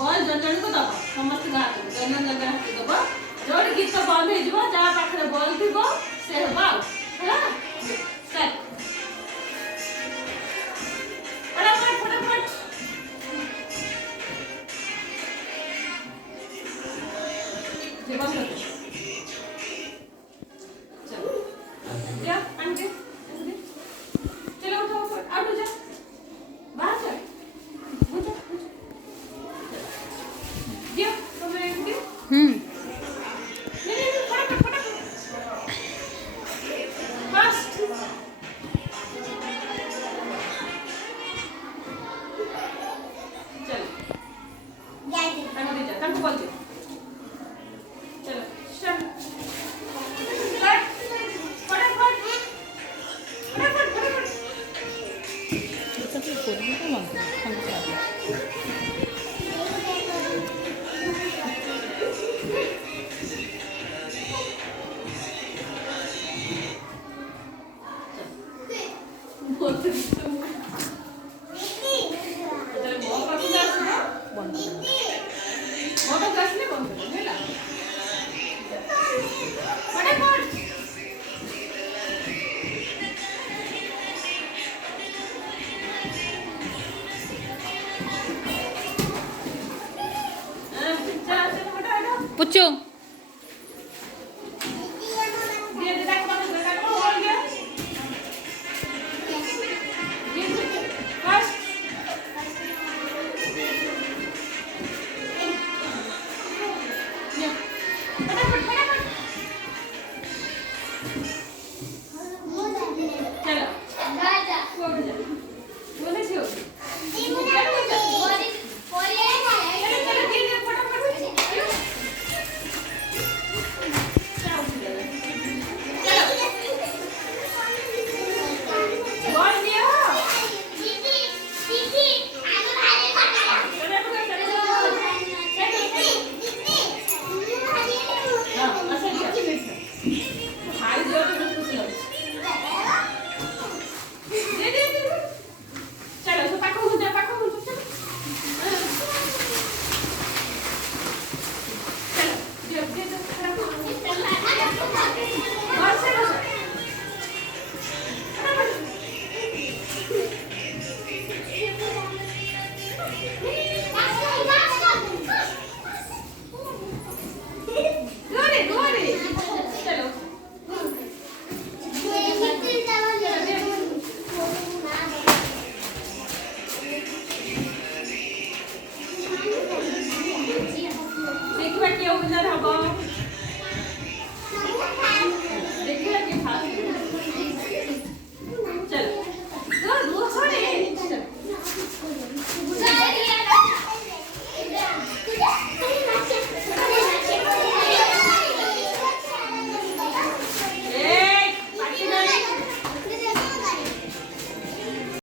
ball ଜଣ ଜଣକୁ ଦବ ସମସ୍ତଙ୍କ ହାତକୁ ଜଣ ଜଣ ହାତକୁ ଦବ ଯୋଉଠି ଗୀତ ବନ୍ଦ ହେଇଯିବ ଯାହା ପାଖରେ ବଲ୍ ଥିବ ସେ ହବ ଆଉ ହେଲା ଷ୍ଟାର୍ଟ फटाफट फटाफट ये बंद कर चलो जा अंडे चलो उठो आउट हो जा बाहर जा उठो दिया तो मैं अंडे नहीं फटाफट फटाफट बस तंग बोल दे चलो स्टार्ट फटाफट फटाफट फटाफट तो फिर कोई भी तो मांगता है हम चाहते बोल दे तेरे मौका को जा बंद कर मौका कसने बंद कर हेला फटाफट चल चल हटा हटा पुच्चू